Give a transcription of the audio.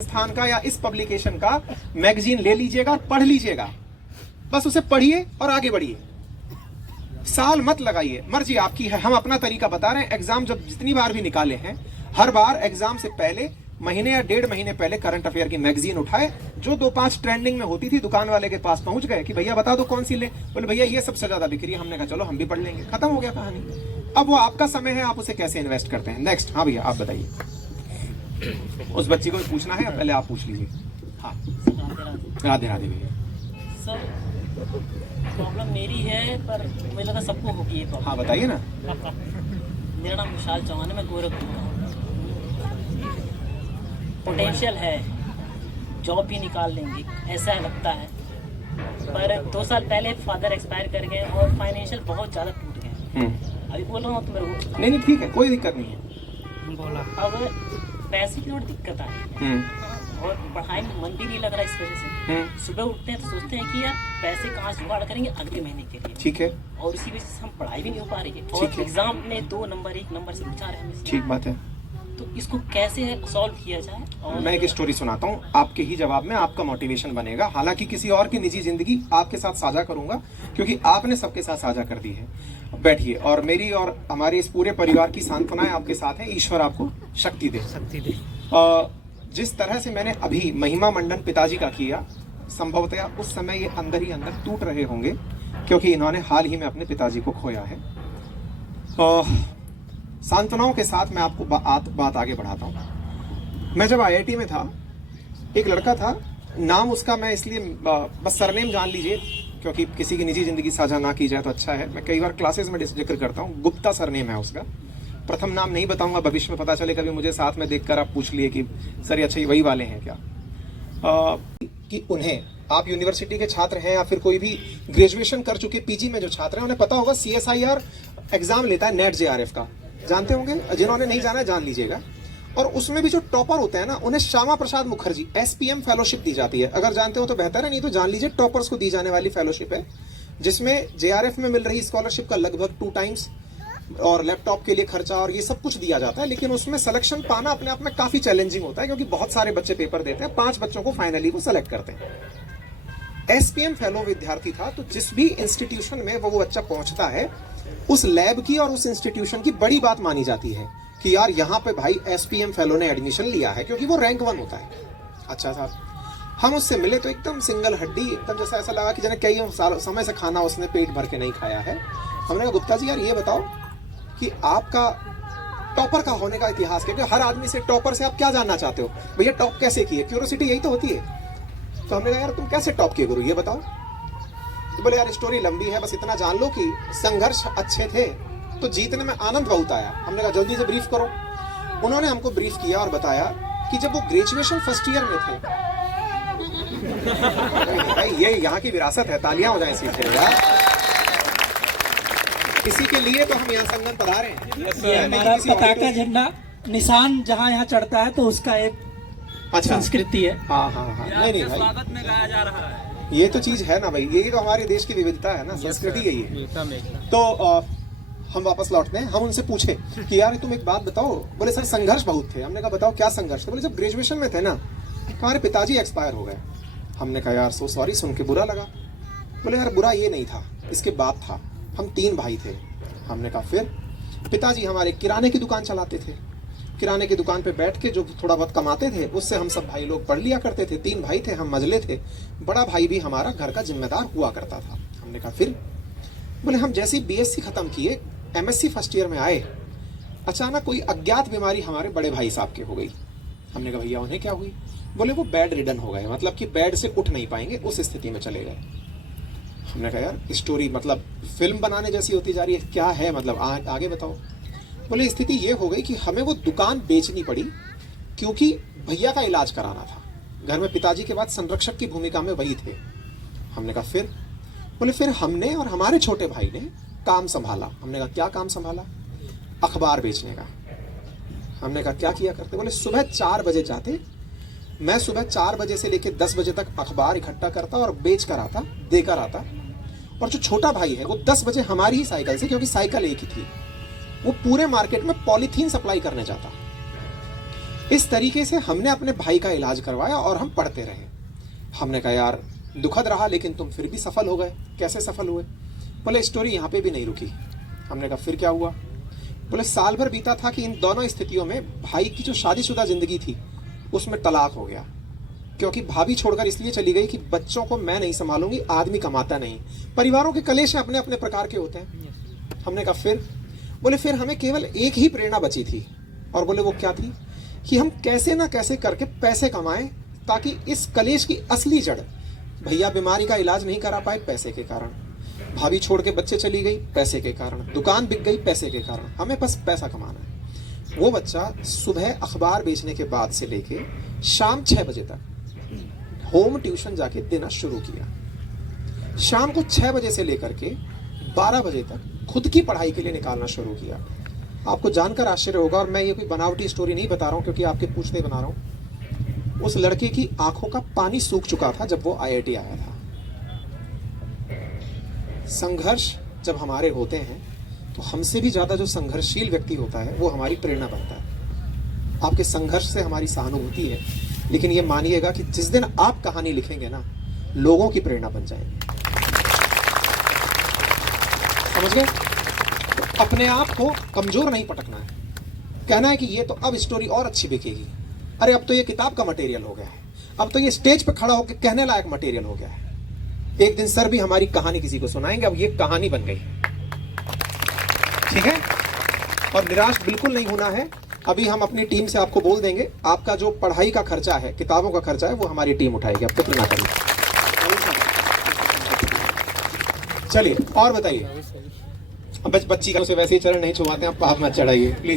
संस्थान का या इस पब्लिकेशन का मैगजीन ले लीजिएगा और पढ़ लीजिएगा। बस उसे पढ़िए और आगे बढ़िए, साल मत लगाइए, मर्जी आपकी है। हम अपना तरीका बता रहे हैं। एग्जाम जब जितनी बार भी निकाले हैं, हर बार एग्जाम से पहले महीने या 1.5 महीने पहले करंट अफेयर की मैगजीन उठाए, जो 2-5 ट्रेंडिंग में होती थी, दुकान वाले के पास पहुंच गए कि भैया बता दो कौन सी ले। बोले भैया ये सबसे ज्यादा बिक रही है। हमने कहा चलो हम भी पढ़ लेंगे, खत्म हो गया कहानी। अब वो आपका समय है, आप उसे कैसे इन्वेस्ट करते हैं। नेक्स्ट, हाँ भैया आप बताइए। उस बच्ची को पूछना है, पहले आप पूछ लीजिए। हाँ राधे राधे भैया। सर प्रॉब्लम मेरी है, पर मुझे लगा सबको होगी ये प्रॉब्लम। हाँ बताइए ना। मेरा नाम विशाल चौहान है, मैं गोरखपुर का हूँ। पोटेंशियल है, जॉब भी निकाल लेंगे ऐसा लगता है, पर 2 साल पहले फादर एक्सपायर कर गए और फाइनेंशियल बहुत ज़्यादा टूट गए। अभी बोल रहा हूँ तो मेरे को नहीं ठीक है, कोई दिक्कत नहीं है। बोला अब पैसे की और दिक्कत आ रही है और पढ़ाई में मन भी नहीं लग रहा इस वजह से। सुबह उठते हैं तो सोचते हैं कि यार पैसे कहाँ जुगाड़ करेंगे अगले महीने के लिए। ठीक है। और इसी वजह से हम पढ़ाई भी नहीं हो पा रही है और एग्जाम में 2 नंबर 1 नंबर से पूछा रहे हैं। ठीक बात है। तो इसको कैसे सॉल्व किया जाए? और मैं एक स्टोरी सुनाता हूँ, आपके ही जवाब में आपका मोटिवेशन बनेगा। हालांकि किसी और की निजी जिंदगी आपके साथ साझा करूंगा, क्योंकि आपने सबके साथ साझा कर दी है। बैठिए, और मेरी और हमारे इस पूरे परिवार की सांत्वनाएं आपके साथ है। ईश्वर आपको शक्ति दे। जिस तरह से मैंने अभी महिमा मंडन पिताजी का किया, संभवतः उस समय ये अंदर ही अंदर टूट रहे होंगे, क्योंकि इन्होंने हाल ही में अपने पिताजी को खोया है। सांत्वनाओं के साथ मैं आपको बात आगे बढ़ाता हूँ। मैं जब IIT में था, एक लड़का था, नाम उसका मैं इसलिए बस सरनेम जान लीजिए, क्योंकि किसी की निजी जिंदगी साझा ना की जाए तो अच्छा है। मैं कई बार क्लासेस में जिक्र करता हूँ, गुप्ता सरनेम है उसका। प्रथम नाम नहीं बताऊंगा, भविष्य में पता चले कभी मुझे साथ में देखकर आप पूछ लिए कि सर अच्छा वही वाले हैं क्या। कि उन्हें, आप यूनिवर्सिटी के छात्र हैं या फिर कोई भी ग्रेजुएशन कर चुके PG में जो छात्र हैं, उन्हें पता होगा CSIR एग्जाम लेता है, नेट JRF का, जानते होंगे। जिन्होंने नहीं जाना है जान लीजिएगा। और उसमें भी जो टॉपर होते हैं ना, उन्हें श्यामा प्रसाद मुखर्जी SPM फेलोशिप दी जाती है। अगर जानते हो तो बेहतर है, नहीं तो जान लीजिए। टॉपर्स को दी जाने वाली फेलोशिप है, जिसमें JRF में मिल रही स्कॉलरशिप का लगभग 2 टाइम्स, और लैपटॉप के लिए खर्चा और ये सब कुछ दिया जाता है। लेकिन उसमें सिलेक्शन पाना अपने आप में काफी चैलेंजिंग होता है, क्योंकि बहुत सारे बच्चे पेपर देते हैं। 5 बच्चों को फाइनली को सेलेक्ट करते हैं। SPM फेलो विद्यार्थी था, तो जिस भी इंस्टीट्यूशन में वो बच्चा पहुंचता है, उस लैब की और उस इंस्टीट्यूशन की बड़ी बात मानी जाती है कि यार यहाँ पे भाई SPM फेलो ने एडमिशन लिया है, क्योंकि वो रैंक 1 होता है। अच्छा था, हम उससे मिले तो एकदम सिंगल हड्डी, एकदम जैसा ऐसा लगा कि जैसे कई समय से खाना उसने पेट भर के नहीं खाया है। हमने कहा गुप्ता जी यार ये बताओ कि आपका टॉपर का होने का इतिहास, क्योंकि हर आदमी से, टॉपर से आप क्या जानना चाहते हो, भैया टॉप कैसे किए, क्यूरियोसिटी यही तो होती है। तो हमने कहा यार तुम कैसे टॉप किए गुरु, ये बताओ। तो बोले यार स्टोरी लंबी है, बस इतना जान लो कि संघर्ष अच्छे थे तो जीतने में आनंद बहुत आया। हमने कहा जल्दी से ब्रीफ करो। उन्होंने हमको ब्रीफ किया और बताया कि जब वो ग्रेजुएशन फर्स्ट ईयर में थे भाई ये यहाँ की विरासत है, तालियां हो जाए इसी के लिए। इसी के लिए तो हम यहाँ संगम पधारे हैं। ये हमारा पताका झंडा निशान जहाँ यहाँ चढ़ता है तो उसका एक संस्कृति है। हाँ नहीं भाई, स्वागत में गाया जा रहा है। ये तो चीज है ना भाई, यही तो हमारे देश की विविधता है ना, संस्कृति यही है। तो हम वापस लौटते हैं। हम उनसे पूछे कि यार तुम एक बात बताओ। बोले सर संघर्ष बहुत थे। हमने कहा बताओ क्या संघर्ष थे। बोले जब ग्रेजुएशन में थे ना, हमारे पिताजी एक्सपायर हो गए। हमने कहा यार सो सॉरी, सुन के बुरा लगा। बोले यार बुरा ये नहीं था, इसके बाद था। हम 3 भाई थे। हमने कहा फिर? पिताजी हमारे किराने की दुकान चलाते थे। किराने की दुकान पे बैठ के जो थोड़ा बहुत कमाते थे, उससे हम सब भाई लोग पढ़ लिया करते थे। 3 भाई थे, हम मजले थे। बड़ा भाई भी हमारा घर का जिम्मेदार हुआ करता था। हमने कहा फिर? बोले हम जैसे ही BSc खत्म किए, MSc फर्स्ट ईयर में आए, अचानक कोई अज्ञात बीमारी हमारे बड़े भाई साहब के हो गई। हमने कहा भैया उन्हें क्या हुई? बोले वो बेड रिडन हो गए, मतलब कि बेड से उठ नहीं पाएंगे, उस स्थिति में चले गए। हमने कहा यार स्टोरी मतलब फिल्म बनाने जैसी होती जा रही है, क्या है मतलब आगे बताओ। बोले स्थिति ये हो गई कि हमें वो दुकान बेचनी पड़ी, क्योंकि भैया का इलाज कराना था। घर में पिताजी के बाद संरक्षक की भूमिका में वही थे। हमने कहा फिर? बोले फिर हमने और हमारे छोटे भाई ने काम संभाला। हमने कहा क्या काम संभाला? अखबार बेचने का। हमने कहा क्या किया करते? बोले सुबह 4 बजे जाते, मैं सुबह 4 बजे से लेकर 10 बजे तक अखबार इकट्ठा करता और बेच कर आता, देकर आता। और जो छोटा भाई है वो 10 बजे हमारी ही साइकिल से, क्योंकि साइकिल एक ही थी, वो पूरे मार्केट में पॉलीथीन सप्लाई करने जाता। इस तरीके से हमने अपने भाई का इलाज करवाया और हम पढ़ते रहे। हमने कहा यार दुखद रहा लेकिन तुम फिर भी सफल हो गए। कैसे सफल हुए? बोले स्टोरी यहाँ पे भी नहीं रुकी। हमने कहा फिर क्या हुआ? बोले साल भर बीता था कि इन दोनों स्थितियों में भाई की जो शादीशुदा जिंदगी थी उसमें तलाक हो गया, क्योंकि भाभी छोड़कर इसलिए चली गई कि बच्चों को मैं नहीं संभालूंगी, आदमी कमाता नहीं। परिवारों के कलेश अपने अपने प्रकार के होते हैं। हमने कहा फिर? बोले फिर हमें केवल एक ही प्रेरणा बची थी, और बोले वो क्या थी? कि हम कैसे ना कैसे करके पैसे कमाएं ताकि इस कलेश की असली जड़, भैया बीमारी का इलाज नहीं करा पाए पैसे के कारण, भाभी छोड़ के बच्चे चली गई पैसे के कारण, दुकान बिक गई पैसे के कारण, हमें बस पैसा कमाना है। वो बच्चा सुबह अखबार बेचने के बाद से लेके शाम 6 बजे तक होम ट्यूशन जाके देना शुरू किया। शाम को 6 बजे से लेकर के 12 बजे तक खुद की पढ़ाई के लिए निकालना शुरू किया। आपको जानकर आश्चर्य होगा, और मैं ये कोई बनावटी स्टोरी नहीं बता रहा हूँ क्योंकि आपके पूछते बना रहा हूँ, उस लड़के की आंखों का पानी सूख चुका था जब वो IIT आया था। संघर्ष जब हमारे होते हैं तो हमसे भी ज्यादा जो संघर्षशील व्यक्ति होता है वो हमारी प्रेरणा बनता है। आपके संघर्ष से हमारी सहानुभूति है, लेकिन ये मानिएगा कि जिस दिन आप कहानी लिखेंगे ना, लोगों की प्रेरणा बन जाएंगे। समझ गए? तो अपने आप को कमजोर नहीं पटकना है, कहना है कि ये तो अब स्टोरी और अच्छी बिकेगी, अरे अब तो ये किताब का मटेरियल हो गया है, अब तो ये स्टेज पे खड़ा होकर कहने लायक मटेरियल हो गया है। एक दिन सर भी हमारी कहानी किसी को सुनाएंगे, अब ये कहानी बन गई। ठीक है? और निराश बिल्कुल नहीं होना है। अभी हम अपनी टीम से आपको बोल देंगे, आपका जो पढ़ाई का खर्चा है, किताबों का खर्चा है, वो हमारी टीम उठाएगी, आप फिक्र ना करिए। चलिए और बताइए। अब बच्ची का उसे वैसे ही चरण नहीं छुआते, आप पाप मत चढ़ाइए प्लीज।